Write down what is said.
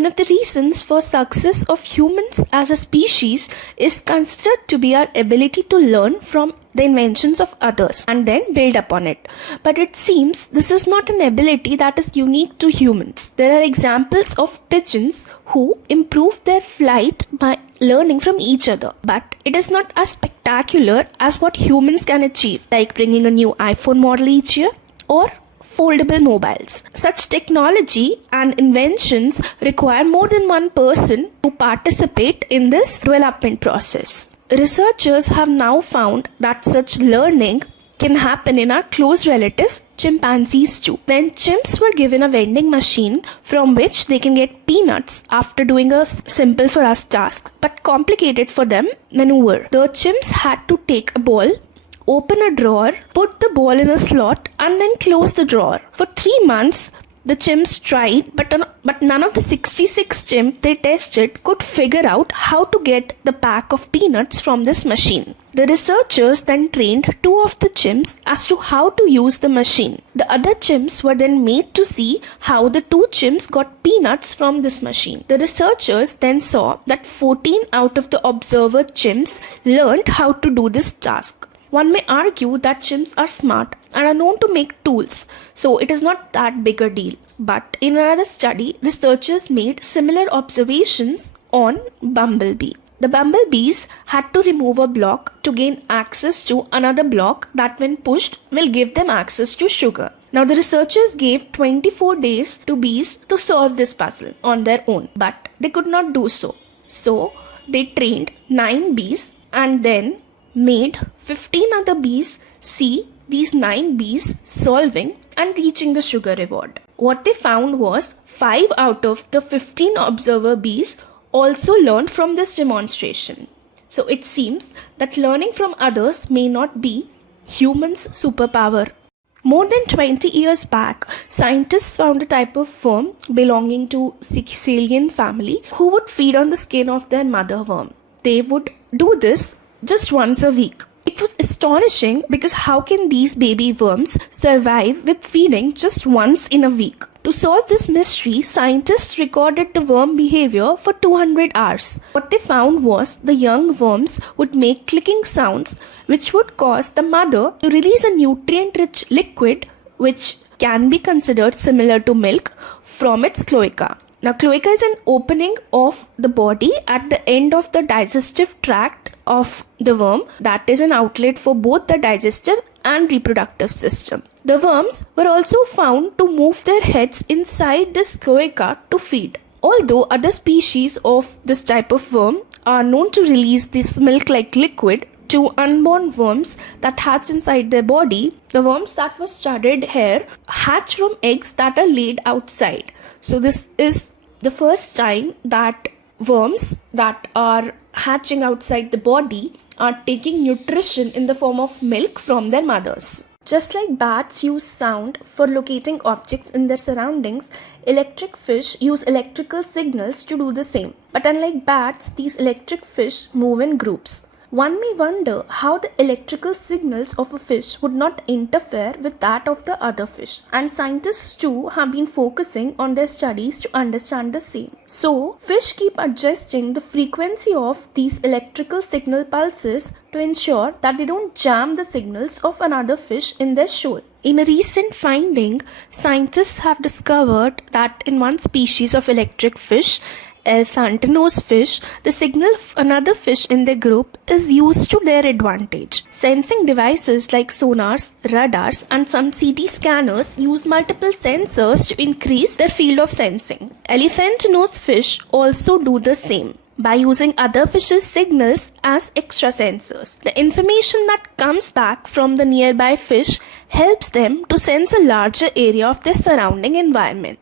One of the reasons for success of humans as a species is considered to be our ability to learn from the inventions of others and then build upon it. But it seems this is not an ability that is unique to humans. There are examples of pigeons who improve their flight by learning from each other. But it is not as spectacular as what humans can achieve, like bringing a new iPhone model each year or foldable mobiles. Such technology and inventions require more than one person to participate in this development process. Researchers have now found that such learning can happen in our close relatives, chimpanzees too. When chimps were given a vending machine from which they can get peanuts after doing a simple for us task but complicated for them maneuver, the chimps had to take a ball, open a drawer, put the ball in a slot and then close the drawer. For 3 months, the chimps tried, but none of the 66 chimps they tested could figure out how to get the pack of peanuts from this machine. The researchers then trained 2 of the chimps as to how to use the machine. The other chimps were then made to see how the 2 chimps got peanuts from this machine. The researchers then saw that 14 out of the observer chimps learned how to do this task. One may argue that chimps are smart and are known to make tools, so it is not that big a deal. But in another study, researchers made similar observations on bumblebee. The bumblebees had to remove a block to gain access to another block that when pushed will give them access to sugar. Now the researchers gave 24 days to bees to solve this puzzle on their own, but they could not do so. So they trained 9 bees and then made 15 other bees see these 9 bees solving and reaching the sugar reward. What they found was 5 out of the 15 observer bees also learned from this demonstration. So it seems that learning from others may not be humans' superpower. More than 20 years back, scientists found a type of worm belonging to Caecilian family who would feed on the skin of their mother worm. They would do this just once a week. It was astonishing because how can these baby worms survive with feeding just once in a week? To solve this mystery, scientists recorded the worm behavior for 200 hours. What they found was the young worms would make clicking sounds which would cause the mother to release a nutrient-rich liquid which can be considered similar to milk from its cloaca. Now, cloaca is an opening of the body at the end of the digestive tract of the worm that is an outlet for both the digestive and reproductive system. The worms were also found to move their heads inside this cloaca to feed. Although other species of this type of worm are known to release this milk-like liquid to unborn worms that hatch inside their body, the worms that were studied here hatch from eggs that are laid outside. So this is the first time that worms that are hatching outside the body are taking nutrition in the form of milk from their mothers. Just like bats use sound for locating objects in their surroundings, electric fish use electrical signals to do the same. But unlike bats, these electric fish move in groups. One may wonder how the electrical signals of a fish would not interfere with that of the other fish, and scientists too have been focusing on their studies to understand the same. So, fish keep adjusting the frequency of these electrical signal pulses to ensure that they don't jam the signals of another fish in their shoal. In a recent finding, scientists have discovered that in one species of electric fish, elephantnose fish, the signal of another fish in their group is used to their advantage. Sensing devices like sonars, radars, and some CT scanners use multiple sensors to increase their field of sensing. Elephantnose fish also do the same by using other fishes' signals as extra sensors. The information that comes back from the nearby fish helps them to sense a larger area of their surrounding environment.